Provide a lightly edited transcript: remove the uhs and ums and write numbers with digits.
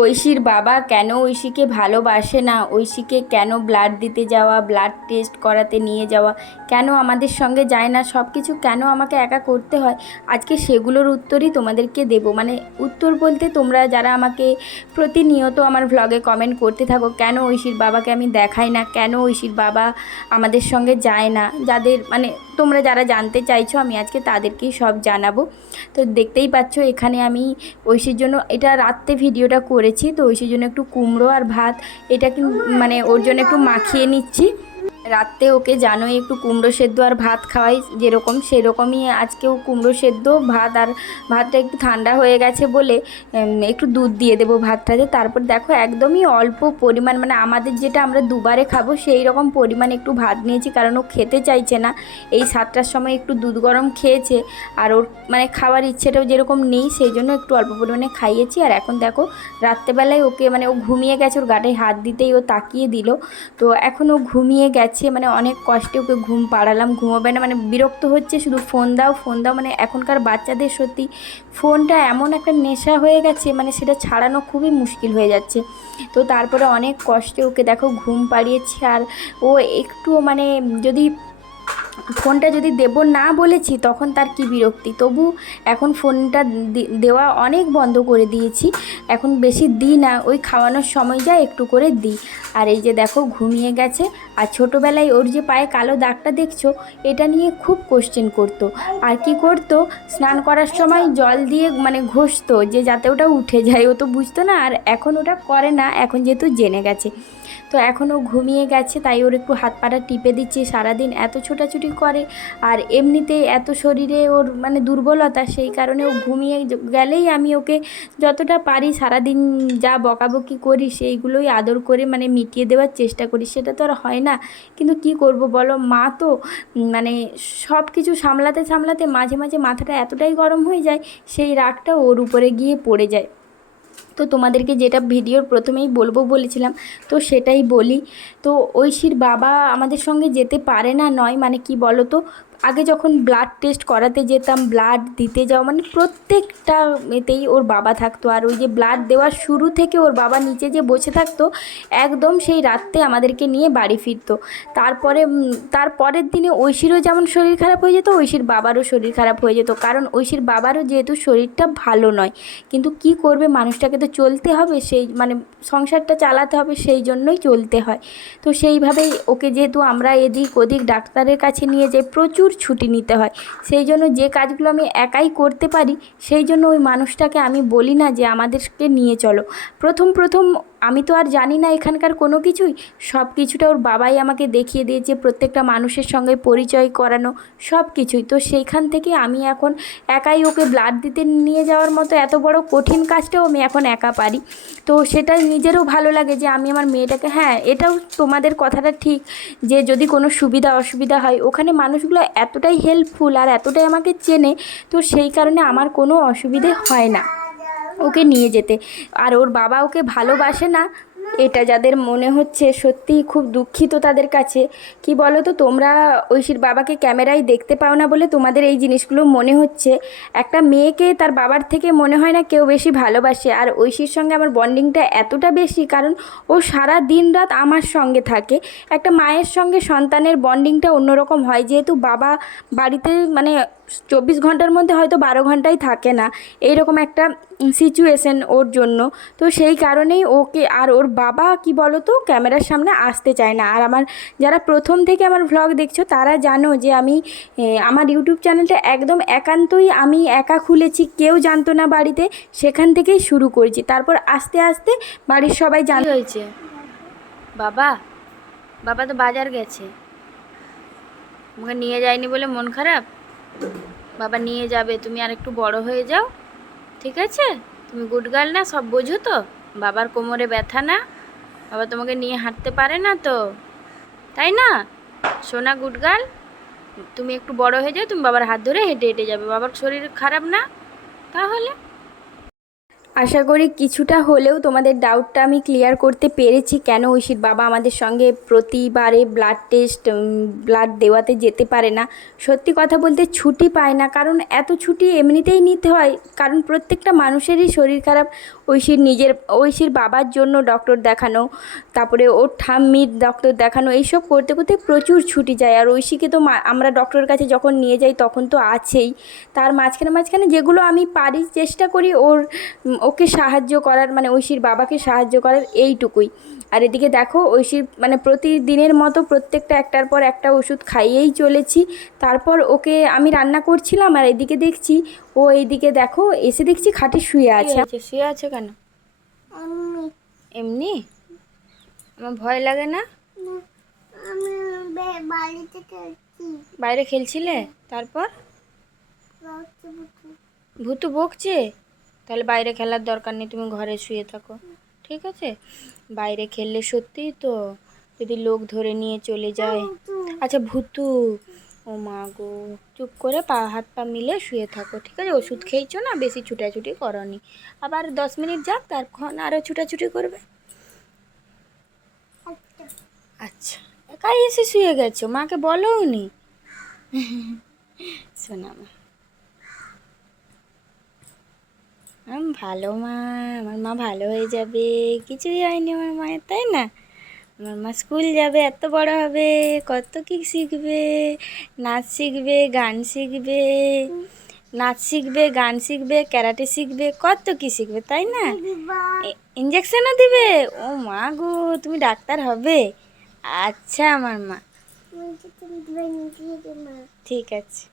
ঐশীর বাবা কেন ঐশীকে ভালোবাসে না, ঐশীকে কেন ব্লাড দিতে যাওয়া, ব্লাড টেস্ট করাতে নিয়ে যাওয়া, কেন আমাদের সঙ্গে যায় না, সব কিছু কেন আমাকে একা করতে হয়, আজকে সেগুলোর উত্তরই তোমাদেরকে দেব। মানে উত্তর বলতে, তোমরা যারা আমাকে প্রতিনিয়ত আমার ভ্লগে কমেন্ট করতে থাকো কেন ঐশীর বাবাকে আমি দেখাই না, কেন ঐশীর বাবা আমাদের সঙ্গে যায় না, যাদের মানে তোমরা যারা জানতে চাইছো আমি আজকে তাদেরকেই সব জানাবো। তো দেখতেই পাচ্ছ এখানে আমি ঐশীর জন্য এটা রাত্রে ভিডিওটা করেছি, তো ঐশীর জন্য একটু কুমড়ো আর ভাত এটা কিন্তু মানে ওর জন্য একটু মাখিয়ে নিচ্ছি। রাত্রে ওকে জানোই একটু কুমড়ো সেদ্ধ আর ভাত খাওয়াই, যেরকম সেরকমই আজকেও কুমড়ো সেদ্ধ ভাত, আর ভাতটা একটু ঠান্ডা হয়ে গেছে বলে একটু দুধ দিয়ে দেবো ভাতটাতে। তারপর দেখো একদমই অল্প পরিমাণ, মানে আমাদের যেটা আমরা দুবারে খাবো সেই রকম পরিমাণ একটু ভাত নিয়েছি, কারণ ও খেতে চাইছে না। এই 7টার সময় একটু দুধ গরম খেয়েছে, আর ওর মানে খাওয়ার ইচ্ছেটাও যেরকম নেই, সেই জন্য একটু অল্প পরিমাণে খাইয়েছি। আর এখন দেখো রাত্রেবেলায় ওকে মানে ও ঘুমিয়ে গেছে, ওর গাটায় হাত দিতেই ও তাকিয়ে দিল, তো এখন ও ঘুমিয়ে গেছে। মানে অনেক কষ্টে ওকে ঘুম পাড়ালাম, ঘুমোবে না, মানে বিরক্ত হচ্ছে, শুধু ফোন দাও ফোন দাও। মানে এখনকার বাচ্চাদের সত্যি ফোনটা এমন একটা নেশা হয়ে গেছে, মানে সেটা ছাড়ানো খুবই মুশকিল হয়ে যাচ্ছে। তো তারপরে অনেক কষ্টে ওকে দেখো ঘুম পাড়িয়েছি। আর ও একটু মানে যদি ফোনটা যদি দেব না বলেছি তখন তার কি বিরক্তি, তবু এখন ফোনটা দেওয়া অনেক বন্ধ করে দিয়েছি, এখন বেশি দিই না, ওই খাওয়ানোর সময় যা একটু করে দিই। আর এই যে দেখো ঘুমিয়ে গেছে। আর ছোটোবেলায় ওর যে পায়ে কালো দাগটা দেখছো, এটা নিয়ে খুব কোশ্চেন করতো। আর কি করতো, স্নান করার সময় জল দিয়ে মানে ঘষতো যে যাতে ওটা উঠে যায়, ও তো বুঝতো না। আর এখন ওটা করে না, এখন যেহেতু জেনে গেছে। তো এখনও ঘুমিয়ে গেছে, তাই ওর একটু হাত পাটা টিপে দিচ্ছি। সারাদিন এত ছোটাছুটি করে, আর এমনিতে এত শরীরে ওর মানে দুর্বলতা, সেই কারণে ও ঘুমিয়ে গেলেই আমি ওকে যতটা পারি সারাদিন যা বকাবকি করি সেইগুলোই আদর করে মানে মিটিয়ে দেওয়ার চেষ্টা করি। সেটা তো আর হয় না, কিন্তু কি করব বলো, মা তো মানে সব কিছু সামলাতে সামলাতে মাঝে মাঝে মাথাটা এতটাই গরম হয়ে যায়, সেই রাগটা ওর উপরে গিয়ে পড়ে যায়। তো তোমাদেরকে যেটা ভিডিওর প্রথমেই বলবো বলেছিলাম, তো সেটাই বলি। তো ঐশীর বাবা আমাদের সঙ্গে যেতে পারে না নয়, মানে কি বলো তো, আগে যখন ব্লাড টেস্ট করাতে যেতাম, ব্লাড দিতে যাও, মানে প্রত্যেকটা এতেই ওর বাবা থাকতো। আর ওই যে ব্লাড দেওয়ার শুরু থেকে ওর বাবা নিচে যে বসে থাকতো, একদম সেই রাত্রে আমাদেরকে নিয়ে বাড়ি ফিরতো। তারপরে তারপরের দিনে ঐশীরও যেমন শরীর খারাপ হয়ে যেত, ঐশীর বাবারও শরীর খারাপ হয়ে যেত, কারণ ঐশীর বাবারও যেহেতু শরীরটা ভালো নয়। কিন্তু কি করবে, মানুষটাকে তো চলতে হবে, সেই মানে সংসারটা চালাতে হবে, সেই জন্যই চলতে হয়। তো সেইভাবেই ওকে যেহেতু আমরা এদিক ওদিক ডাক্তারের কাছে নিয়ে যাই, প্রচুর ছুটি নিতে হয়, সেই জন্য যে কাজগুলো আমি একাই করতে পারি, সেই জন্য ওই মানুষটাকে আমি বলি না যে আমাদেরকে নিয়ে চলো। প্রথম প্রথম আমি তো আর জানি না এখানকার কোনো কিছুই, সব কিছুটা ওর বাবাই আমাকে দেখিয়ে দিয়েছে, প্রত্যেকটা মানুষের সঙ্গে পরিচয় করানো, সব কিছুই। তো সেইখান থেকে আমি এখন একাই ওকে ব্লাড দিতে নিয়ে যাওয়ার মতো এত বড় কঠিন কাজটাও আমি এখন একা পারি। তো সেটা নিজেরও ভালো লাগে যে আমি আমার মেয়েটাকে, হ্যাঁ এটাও তোমাদের কথাটা ঠিক, যে যদি কোনো সুবিধা অসুবিধা হয়, ওখানে মানুষগুলো এতটাই হেল্পফুল আর এতটাই আমাকে চেনে, তো সেই কারণে আমার কোনো অসুবিধে হয় না ওকে নিয়ে যেতে। আর ওর বাবা ওকে ভালোবাসে না, এটা যাদের মনে হচ্ছে সত্যিই খুব দুঃখিত তাদের কাছে। কি বলো তো, তোমরা ঐশীর বাবাকে ক্যামেরায় দেখতে পাও না বলে তোমাদের এই জিনিসগুলো মনে হচ্ছে। একটা মেয়েকে তার বাবার থেকে মনে হয় না কেউ বেশি ভালোবাসে। আর ঐশীর সঙ্গে আমার বন্ডিংটা এতটা বেশি, কারণ ও সারা দিন রাত আমার সঙ্গে থাকে। একটা মায়ের সঙ্গে সন্তানের বন্ডিংটা অন্যরকম হয়, যেহেতু বাবা বাড়িতে মানে 24 ঘন্টার মধ্যে হয়তো 12 ঘন্টাই থাকে না, এইরকম একটা সিচুয়েশন ওর জন্য। তো সেই কারণেই ওকে, আর ওর বাবা কি বলো তো, ক্যামেরার সামনে আসতে চায় না। আর আমার যারা প্রথম থেকে আমার ভ্লগ দেখছো তারা জানো যে আমি আমার ইউটিউব চ্যানেলটা একদম একান্তই আমি একা খুলেছি, কেউ জানতো না বাড়িতে, সেখান থেকেই শুরু করেছি। তারপর আস্তে আস্তে বাড়ির সবাই জানতে হয়েছে। বাবা বাবা তো বাজার গেছে, আমাকে নিয়ে যায়নি বলে মন খারাপ। বাবা নিয়ে যাবে, তুমি আর একটু বড় হয়ে যাও, ঠিক আছে? তুমি গুড গার্ল না, সব বোঝো তো? বাবার কোমরে ব্যথা না, বাবা তোমাকে নিয়ে হাঁটতে পারে না তো, তাই না? সোনা গুড গার্ল, তুমি একটু বড় হয়ে যাও, তুমি বাবার হাত ধরে হেঁটে হেঁটে যাবে, বাবার শরীর খারাপ না তাহলে। আশা করি কিছুটা হলেও তোমাদের ডাউটটা আমি ক্লিয়ার করতে পেরেছি, কেন ঐশীর বাবা আমাদের সঙ্গে প্রতিবারে ব্লাড টেস্ট ব্লাড দেওয়াতে যেতে পারে না। সত্যি কথা বলতে ছুটি পায় না, কারণ এত ছুটি এমনিতেই নিতে হয়, কারণ প্রত্যেকটা মানুষেরই শরীর খারাপ, ঐশীর বাবার জন্য ডক্টর দেখানো, তারপরে ওর ঠাম্মির ডক্টর দেখানো, এইসব করতে করতে প্রচুর ছুটি যায়। আর ঐশীকে তো আমরা ডক্টরের কাছে যখন নিয়ে যাই তখন তো আছেই, তার মাঝখানে মাঝখানে যেগুলো আমি পারি চেষ্টা করি ওকে সাহায্য করার, মানে ঐশীর বাবাকে সাহায্য করার, এইটুকুই। আর এদিকে দেখো ঐশীর মানে প্রতিদিনের মতো প্রত্যেকটা একটার পর একটা ওষুধ খাইয়েই চলেছি। তারপর ওকে আমি রান্না করছিলাম আর এদিকে দেখছি ও এইদিকে দেখো এসে দেখছি খাটে শুয়ে আছে। শুয়ে আছে কেন? এমনি? আমার ভয় লাগে না? বাইরে খেলছিলে? তারপর ভূতু বকছে? তাহলে বাইরে খেলার দরকার নেই, তুমি ঘরে শুয়ে থাকো, ঠিক আছে? বাইরে খেললে সত্যিই তো যদি লোক ধরে নিয়ে চলে যায়। আচ্ছা ভূতু, ও মা গো, চুপ করে হাত পা মিলে শুয়ে থাকো, ঠিক আছে? ওষুধ খেয়েছো না, বেশি ছুটাছুটি করনি, আবার 10 মিনিট যাক তারপর আরও ছুটাছুটি করবে। আচ্ছা, একাই এসে শুয়ে গেছো, মাকে বলোও নি? শোনা মা, ভালো মা, আমার মা ভালো হয়ে যাবে, কিছুই হয়নি আমার মায়ের, তাই না? আমার মা স্কুল যাবে, এত বড় হবে, কত কি শিখবে, নাচ শিখবে, গান শিখবে, নাচ শিখবে, গান শিখবে, ক্যারাটে শিখবে, কত কি শিখবে, তাই না? ইঞ্জেকশনও দিবে? ও মা গো, তুমি ডাক্তার হবে? আচ্ছা আমার মা, ঠিক আছে।